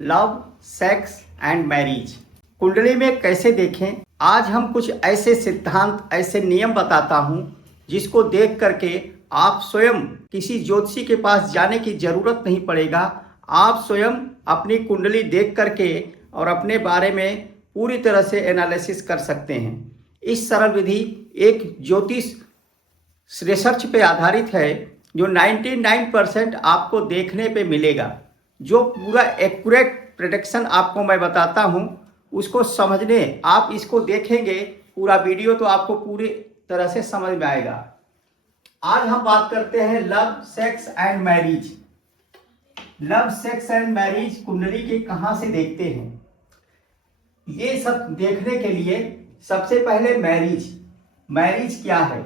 Love, sex and marriage कुंडली में कैसे देखें। आज हम कुछ ऐसे सिद्धांत, ऐसे नियम बताता हूं जिसको देख करके आप स्वयं किसी ज्योतिषी के पास जाने की जरूरत नहीं पड़ेगा। आप स्वयं अपनी कुंडली देख करके और अपने बारे में पूरी तरह से एनालिसिस कर सकते हैं। इस सरल विधि एक ज्योतिष रिसर्च पे आधारित है जो 99% आपको देखने पे मिलेगा। जो पूरा एक्यूरेट प्रेडिक्शन आपको मैं बताता हूं उसको समझने, आप इसको देखेंगे पूरा वीडियो तो आपको पूरी तरह से समझ में आएगा। आज हम बात करते हैं love, sex and marriage. Love, sex and marriage कुंडली के कहां से देखते हैं। ये सब देखने के लिए सबसे पहले मैरिज क्या है,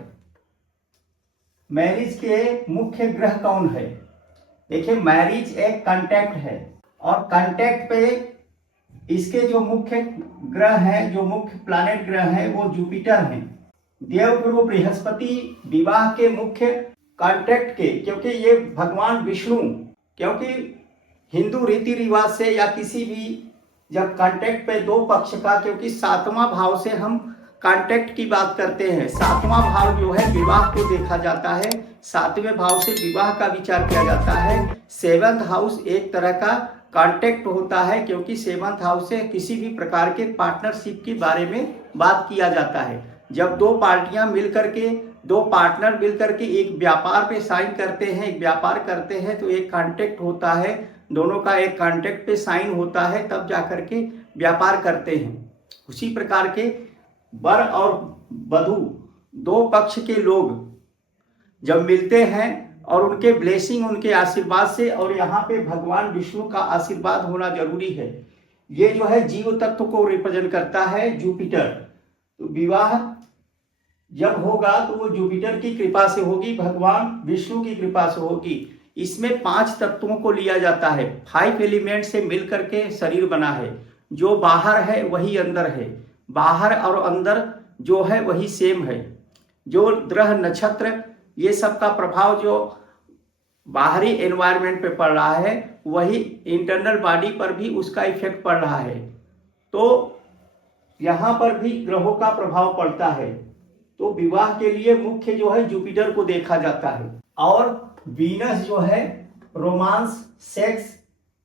मैरिज के मुख्य ग्रह कौन है। देखिए, मैरिज एक कांटेक्ट है और कांटेक्ट पे इसके जो मुख्य ग्रह हैं, जो मुख्य प्लैनेट ग्रह हैं वो जुपिटर हैं। देवगुरु बृहस्पति विवाह के मुख्य कांटेक्ट के, क्योंकि ये भगवान विष्णु, क्योंकि हिंदू रीति रिवाज से या किसी भी जब कांटेक्ट पे दो पक्ष का, क्योंकि सातवां भाव से हम कांटेक्ट की बात करते हैं। सातवां भाव जो है विवाह को देखा जाता है, सातवें भाव से विवाह का विचार किया जाता है। सेवंथ हाउस एक तरह का कांटेक्ट होता है, क्योंकि सेवंथ हाउस से किसी भी प्रकार के पार्टनरशिप के बारे में बात किया जाता है। जब दो पार्टियां मिलकर के, दो पार्टनर मिलकर के एक व्यापार पे साइन करते हैं, एक व्यापार करते हैं, तो एक कांटेक्ट होता है, दोनों का एक कांटेक्ट पे साइन होता है, तब जाकर के व्यापार करते हैं। उसी प्रकार के वर और वधू दो पक्ष के लोग जब मिलते हैं और उनके ब्लेसिंग, उनके आशीर्वाद से, और यहाँ पे भगवान विष्णु का आशीर्वाद होना जरूरी है। ये जो है जीव तत्व को रिप्रेजेंट करता है जुपिटर। तो विवाह जब होगा तो वो जुपिटर की कृपा से होगी, भगवान विष्णु की कृपा से होगी। इसमें 5 तत्वों को लिया जाता है, 5 एलिमेंट से मिलकर के शरीर बना है। जो बाहर है वही अंदर है, बाहर और अंदर जो है वही सेम है। जो ग्रह नक्षत्र ये सब का प्रभाव जो बाहरी एनवायरनमेंट पे पड़ रहा है वही इंटरनल बॉडी पर भी उसका इफेक्ट पड़ रहा है। तो यहाँ पर भी ग्रहों का प्रभाव पड़ता है। तो विवाह के लिए मुख्य जो है जुपिटर को देखा जाता है। और वीनस जो है रोमांस, सेक्स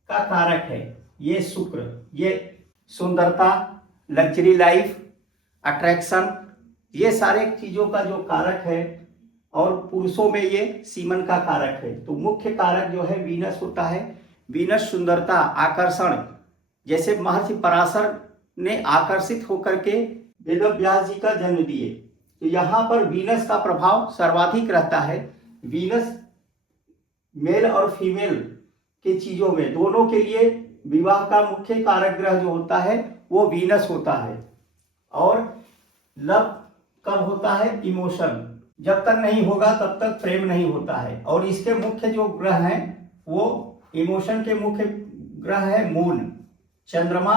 का कारक है। ये शुक्र, ये सुंदरता, लग्जरी लाइफ, अट्रैक्शन, ये सारे चीजों का जो कारक है। और पुरुषों में ये सीमन का कारक है। तो मुख्य कारक जो है वीनस होता है। वीनस सुंदरता, आकर्षण, जैसे महर्षि पराशर ने आकर्षित होकर के वेद व्यास जी का जन्म दिए, तो यहाँ पर वीनस का प्रभाव सर्वाधिक रहता है। वीनस मेल और फीमेल के चीजों में, दोनों के लिए विवाह का मुख्य कारक ग्रह जो होता है वो वीनस होता है। और लव कब होता है, इमोशन जब तक नहीं होगा तब तक प्रेम नहीं होता है। और इसके मुख्य जो ग्रह हैं वो इमोशन के मुख्य ग्रह है मून। चंद्रमा,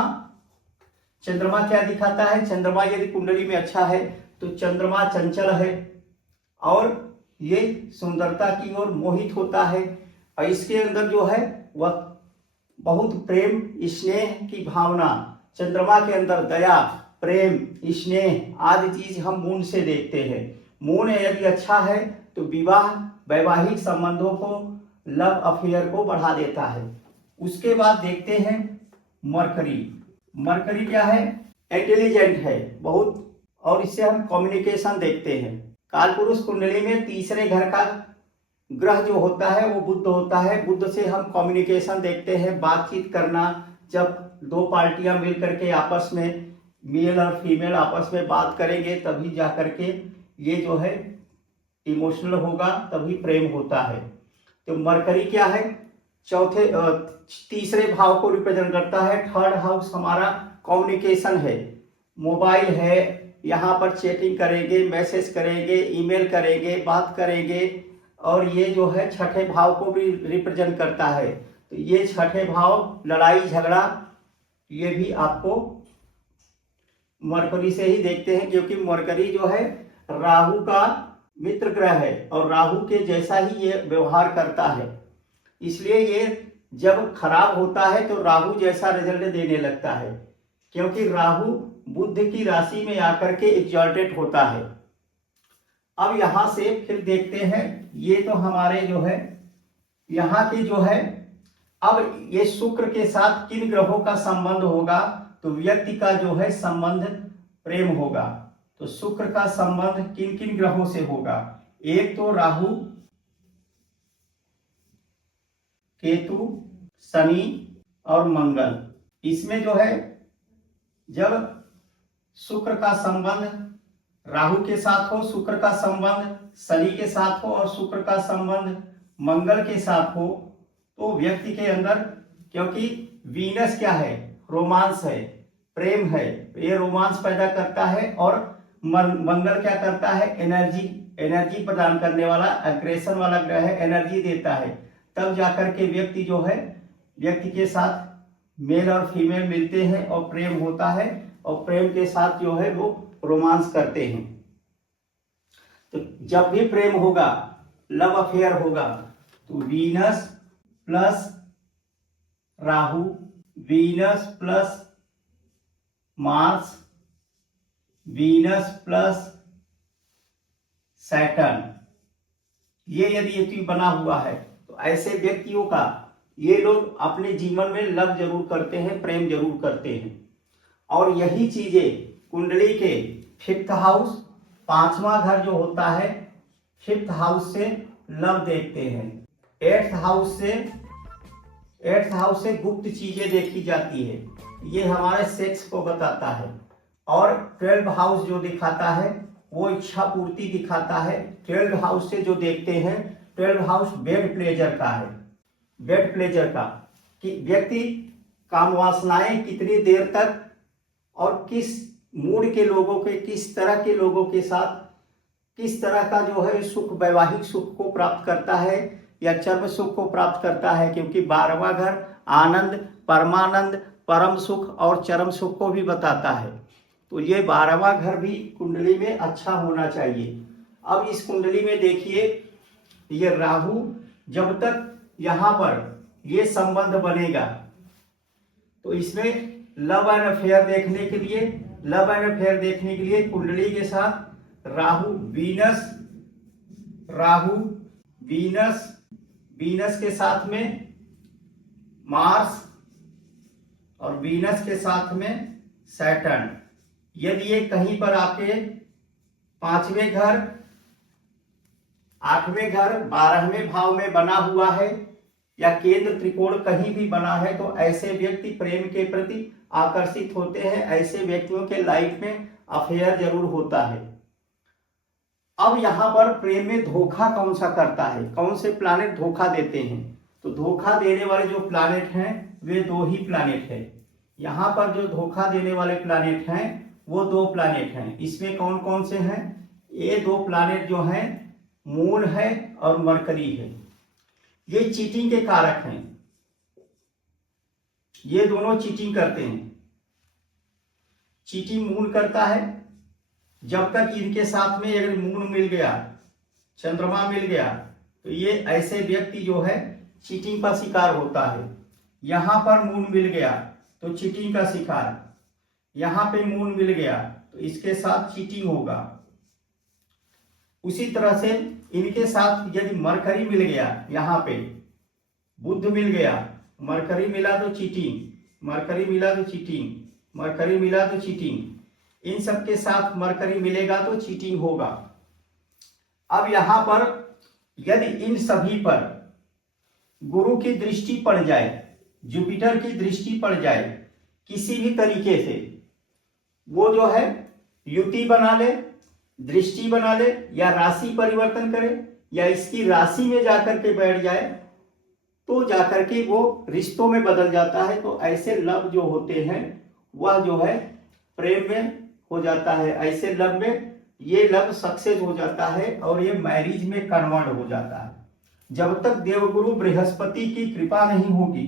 चंद्रमा क्या दिखाता है, चंद्रमा यदि कुंडली में अच्छा है तो चंद्रमा चंचल है और ये सुंदरता की ओर मोहित होता है। और इसके अंदर जो है वह बहुत प्रेम, स्नेह की भावना, चंद्रमा के अंदर दया, प्रेम, स्नेह आदि चीज हम मून से देखते हैं। मून यदि अच्छा है तो विवाह, वैवाहिक संबंधों को, लव अफेयर को बढ़ा देता है। उसके बाद देखते हैं मरकरी। मरकरी क्या है, इंटेलिजेंट है बहुत, और इससे हम कम्युनिकेशन देखते हैं। कालपुरुष कुंडली में तीसरे घर का ग्रह जो होता है वो बुध होता है। बुध से हम कम्युनिकेशन देखते हैं, बातचीत करना। जब दो पार्टियां मिल करके आपस में, मेल और फीमेल आपस में बात करेंगे तभी जा करके ये जो है इमोशनल होगा, तभी प्रेम होता है। तो मरकरी क्या है, तीसरे भाव को रिप्रेजेंट करता है। थर्ड हाउस हमारा कम्युनिकेशन है, मोबाइल है, यहाँ पर चैटिंग करेंगे, मैसेज करेंगे, ईमेल करेंगे, बात करेंगे। और ये जो है छठे भाव को भी रिप्रेजेंट करता है। तो ये छठे भाव, लड़ाई झगड़ा, ये भी आपको मरकरी से ही देखते हैं, क्योंकि मरकरी जो है राहु का मित्र ग्रह है और राहु के जैसा ही ये व्यवहार करता है। इसलिए ये जब खराब होता है तो राहु जैसा रिजल्ट देने लगता है, क्योंकि राहु बुध की राशि में आकर के एग्जॉल्टेड होता है। अब यहां से फिर देखते हैं, ये तो हमारे जो है यहाँ के जो है, अब ये शुक्र के साथ किन ग्रहों का संबंध होगा, तो व्यक्ति का जो है संबंध प्रेम होगा। तो शुक्र का संबंध किन किन ग्रहों से होगा, एक तो राहु, केतु, शनि और मंगल। इसमें जो है जब शुक्र का संबंध राहु के साथ हो, शुक्र का संबंध शनि के साथ हो और शुक्र का संबंध मंगल के साथ हो, तो व्यक्ति के अंदर, क्योंकि वीनस क्या है, रोमांस है, प्रेम है, ये रोमांस पैदा करता है। और मंगल क्या करता है, एनर्जी प्रदान करने वाला, अग्रेशन वाला ग्रह है, एनर्जी देता है। तब जाकर के व्यक्ति जो है, व्यक्ति के साथ मेल और फीमेल मिलते हैं और प्रेम होता है, और प्रेम के साथ जो है वो रोमांस करते हैं। तो जब भी प्रेम होगा, लव अफेयर होगा, तो Venus plus Rahu, Venus plus Mars, Venus plus Saturn, ये यदि बना हुआ है, तो ऐसे व्यक्तियों का, ये लोग अपने जीवन में लव जरूर करते हैं, प्रेम जरूर करते हैं। और यही चीजें कुंडली के 5th हाउस, 5वां घर जो होता है, 5th हाउस से लव देखते हैं। 8th हाउस से गुप्त चीजें देखी जाती है, ये हमारे सेक्स को बताता है। और 12 हाउस जो दिखाता है वो इच्छा पूर्ति दिखाता है। 12 हाउस से जो देखते हैं, 12 हाउस बेड प्लेजर का है, बेड प्लेजर का, कि व्यक्ति काम वासनाएं कितनी देर तक और किस मूड के लोगों के, किस तरह के लोगों के साथ, किस तरह का जो है सुख, वैवाहिक सुख को प्राप्त करता है या चर्म सुख को प्राप्त करता है। क्योंकि 12वां घर आनंद, परमानंद, परम सुख और चरम सुख को भी बताता है। तो ये 12वां घर भी कुंडली में अच्छा होना चाहिए। अब इस कुंडली में देखिए, ये राहु जब तक यहाँ पर ये संबंध बनेगा, तो इसमें लव एंड अफेयर देखने के लिए, कुंडली के साथ राहु वीनस के साथ में मार्स और वीनस के साथ में सैटर्न। यदि ये कहीं पर आपके 5वें घर, 8वें घर, 12वें भाव में बना हुआ है या केंद्र त्रिकोण कहीं भी बना है, तो ऐसे व्यक्ति प्रेम के प्रति आकर्षित होते हैं। ऐसे व्यक्तियों के लाइफ में अफेयर जरूर होता है। अब यहाँ पर प्रेम में धोखा कौन सा करता है, कौन से प्लैनेट धोखा देते हैं, तो धोखा देने वाले जो प्लैनेट हैं वे 2 ही प्लैनेट है। यहाँ पर जो धोखा देने वाले प्लैनेट हैं वो 2 प्लैनेट हैं। इसमें कौन कौन से हैं, ये 2 प्लैनेट जो हैं, मून है और मरकरी है। ये चीटिंग के कारक हैं, ये दोनों चीटिंग करते हैं। चीटिंग मून करता है, जब तक इनके साथ में अगर मून मिल गया, चंद्रमा मिल गया, तो ये ऐसे व्यक्ति जो है चीटिंग का शिकार होता है। यहां पर मून मिल गया तो चीटिंग का शिकार, यहां पे मून मिल गया तो इसके साथ चीटिंग होगा। उसी तरह से इनके साथ यदि मरकरी मिल गया, यहाँ पे बुध मिल गया, मरकरी मिला तो चीटिंग, मरकरी मिला तो चीटिंग, मरकरी मिला तो चीटिंग, इन सब के साथ मरकरी मिलेगा तो चीटिंग होगा। अब यहां पर यदि इन सभी पर गुरु की दृष्टि पड़ जाए, जुपिटर की दृष्टि पड़ जाए किसी भी तरीके से, वो जो है युति बना ले, दृष्टि बना ले, या राशि परिवर्तन करे, या इसकी राशि में जाकर के बैठ जाए, तो जाकर के वो रिश्तों में बदल जाता है। तो ऐसे लव जो होते हैं वह जो है प्रेम में हो जाता है। ऐसे लव में ये लव सक्सेस हो जाता है और ये मैरिज में कन्वर्ट हो जाता है। जब तक देवगुरु बृहस्पति की कृपा नहीं होगी,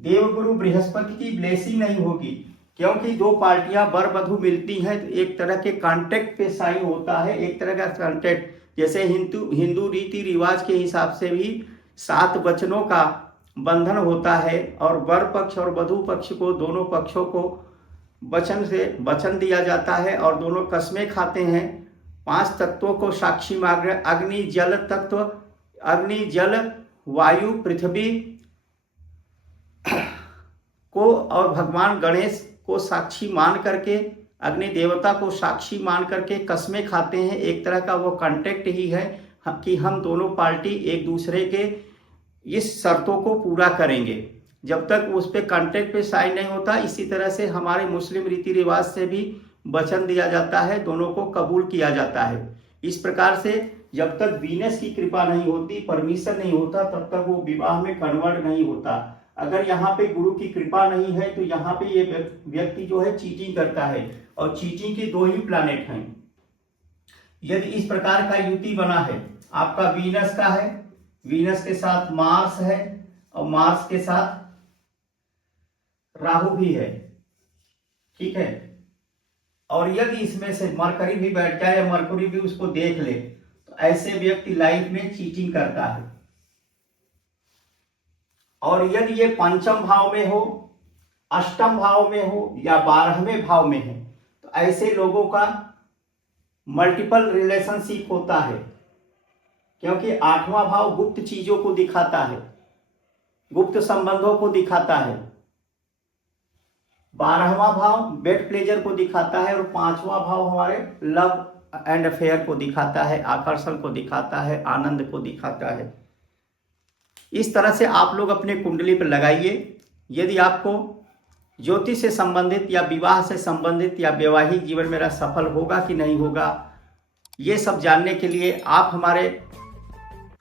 देवगुरु बृहस्पति की ब्लेसिंग नहीं होगी, क्योंकि 2 पार्टियां वर वधु मिलती हैं तो एक तरह के कॉन्ट्रैक्ट पे साइन होता है, एक तरह का कॉन्ट्रैक्ट। जैसे हिंदू रीति रिवाज के हिसाब से भी 7 वचनों का बंधन होता है और वर पक्ष और वधू पक्ष को, दोनों पक्षों को वचन दिया जाता है और दोनों कस्में खाते हैं। 5 तत्वों को साक्षी मान, अग्नि जल तत्व, अग्नि जल वायु पृथ्वी को और भगवान गणेश को साक्षी मान करके, अग्नि देवता को साक्षी मान करके कस्में खाते हैं। एक तरह का वो कॉन्ट्रैक्ट ही है कि हम दोनों पार्टी एक दूसरे के इस शर्तों को पूरा करेंगे। जब तक उस पर कॉन्ट्रैक्ट पे साइन नहीं होता, इसी तरह से हमारे मुस्लिम रीति रिवाज से भी वचन दिया जाता है, दोनों को कबूल किया जाता है। इस प्रकार से जब तक वीनस की कृपा नहीं होती, परमिशन नहीं होता, तब तक वो विवाह में कन्वर्ट नहीं होता। अगर यहाँ पे गुरु की कृपा नहीं है तो यहाँ पे ये व्यक्ति जो है चीटिंग करता है, और चीटिंग के 2 ही प्लैनेट हैं। यदि इस प्रकार का युति बना है, आपका वीनस का है, वीनस के साथ मार्स है और मार्स के साथ राहु भी है, ठीक है, और यदि इसमें से मरकरी भी बैठ जाए या मरकरी भी उसको देख ले, तो ऐसे व्यक्ति लाइफ में चीटिंग करता है। और यदि ये 5म भाव में हो, 8म भाव में हो या 12वें भाव में है, तो ऐसे लोगों का मल्टीपल रिलेशनशिप होता है, क्योंकि 8वां भाव गुप्त चीजों को दिखाता है, गुप्त संबंधों को दिखाता है, 12वां भाव बेड प्लेजर को दिखाता है और 5वां भाव हमारे लव एंड अफेयर को दिखाता है, आकर्षण को दिखाता है, आनंद को दिखाता है। इस तरह से आप लोग अपने कुंडली पर लगाइए। यदि आपको ज्योतिष से संबंधित या विवाह से संबंधित या वैवाहिक जीवन मेरा सफल होगा कि नहीं होगा, ये सब जानने के लिए आप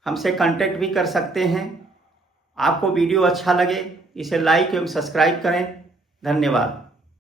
हमसे कांटेक्ट भी कर सकते हैं। आपको वीडियो अच्छा लगे इसे लाइक एवं सब्सक्राइब करें। धन्यवाद।